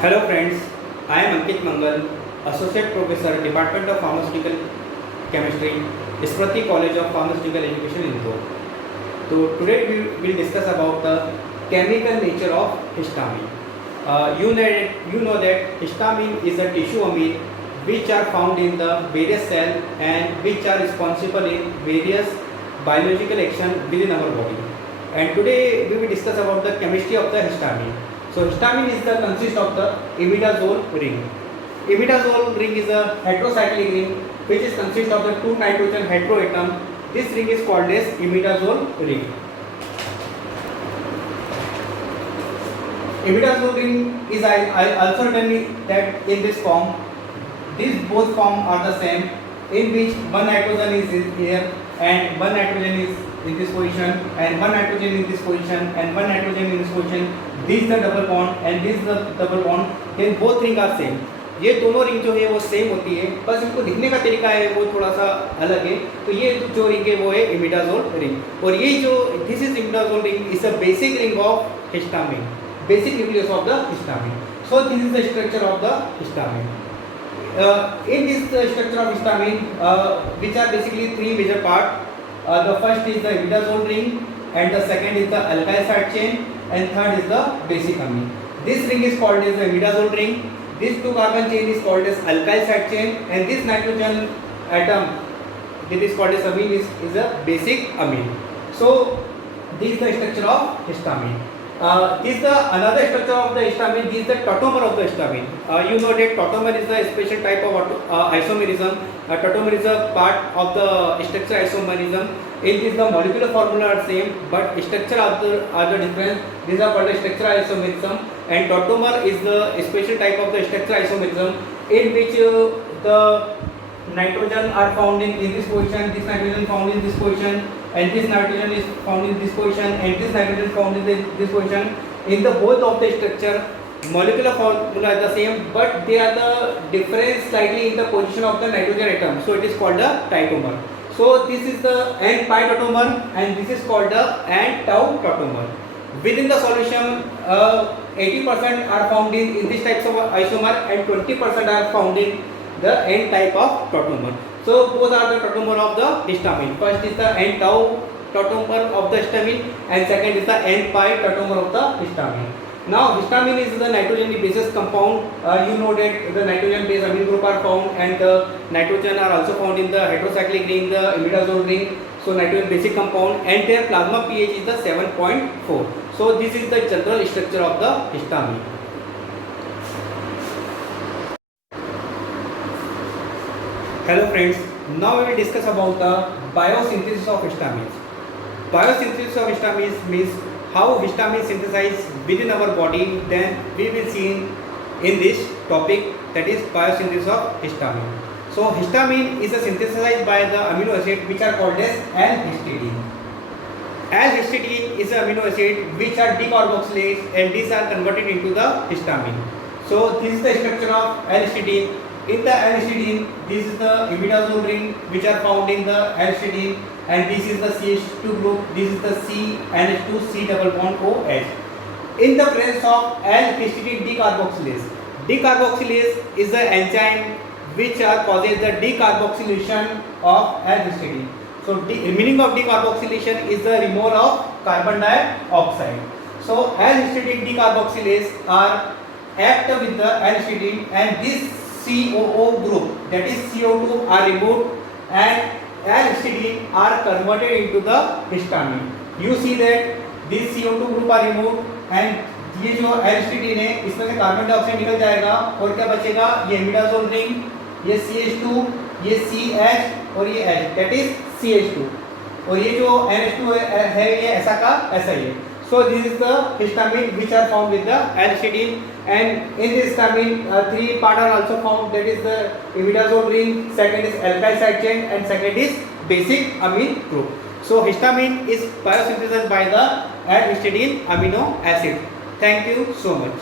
Hello friends, I am Ankit Mangal, Associate Professor, Department of Pharmaceutical Chemistry, Isprati College of Pharmaceutical Education, Indore. So today we will discuss about the chemical nature of histamine. You know that histamine is a tissue amine which are found in the various cell and which are responsible in various biological action within our body. And today we will discuss about the chemistry of the histamine. So histamine is the consist of the imidazole ring. Imidazole ring is a heterocyclic ring which is consist of the two nitrogen heteroatom. This ring is called as imidazole ring. Imidazole ring is also written that in this form. These both form are the same, in which one nitrogen is here and one nitrogen is in this position and one nitrogen in this position and one nitrogen in this position. This is the double bond and this is the double bond. Then both ring are same. ये दोनों ring जो है वो same होती है, बस इनको लिखने का तरीका है वो थोड़ा सा अलग है. तो ये जो रिंग है वो है इमिडाजोल रिंग. और ये जो this is imidazole ring is a basic ring of histamine, basic nucleus of the histamine. So this is the structure of the histamine. In this structure of histamine, which are basically three major parts. The first is the imidazole ring, and the second is the alkyl side chain, and third is the basic amine. This ring is called as the imidazole ring. This two carbon chain is called as alkyl side chain, and this nitrogen atom, this is called as amine, is a basic amine. So this is the structure of histamine. This is the another structure of the histamine. This is the tautomer of the histamine. You know that tautomer is a special type of isomerism. Tautomer is a part of the structure isomerism. In this, the molecular formula are same, but structure are the different. These are called the structure isomerism, and tautomer is the special type of the structure isomerism in which the nitrogen are found in this position, this nitrogen found in this position, and this nitrogen is found in this position, and this nitrogen found in this position. In the both of the structure, molecular formula is the same, but they are the difference slightly in the position of the nitrogen atom. So it is called the tautomer. So this is the N-pi tautomer, and this is called the N-tau tautomer. Within the solution, 80% are found in these types of isomer, and 20% are found in the N type of tautomer. So both are the tautomer of the histamine. First is the N-tau tautomer of the histamine, and second is the N-pi tautomer of the histamine. Now histamine is the nitrogen basis compound. You know that the nitrogen base amine group are found, and the nitrogen are also found in the heterocyclic ring, the imidazole ring. So nitrogen basic compound, and their plasma pH is the 7.4. So this is the general structure of the histamine. Hello friends, now we will discuss about the biosynthesis of histamines. Biosynthesis of histamines means how histamine synthesized within our body. Then we will see in this topic, that is biosynthesis of histamine. So histamine is synthesized by the amino acid which are called as L-histidine. L-histidine is an amino acid which are decarboxylated, and these are converted into the histamine. So this is the structure of L-histidine. In the L-histidine, this is the imidazole ring which are found in the L-histidine, and this is the CH2 group. This is the CNH2 C double bond OH. In the presence of L-histidine decarboxylase. Decarboxylase is the enzyme which causes the decarboxylation of L-histidine. So meaning of decarboxylation is the removal of carbon dioxide. So L-histidine decarboxylase are act with the L-histidine, and this COO group, that is CO2, are removed, and L-histidine are converted into the histamine. You see that this CO2 group are removed, and ये जो L-histidine है इसमें से carbon dioxide निकल जाएगा, और क्या बचेगा? ये इमिडाजोल रिंग, ये CH2, ये CH और ये H, that is CH2, और ये जो NH2 है ये ऐसा का ऐसा ही है. So this is the histamine which are found with the L-histidine, and in this histamine three parts are also found, that is the imidazole ring, second is alkyl side chain, and second is basic amine group. So histamine is biosynthesized by the L-histidine amino acid. Thank you so much.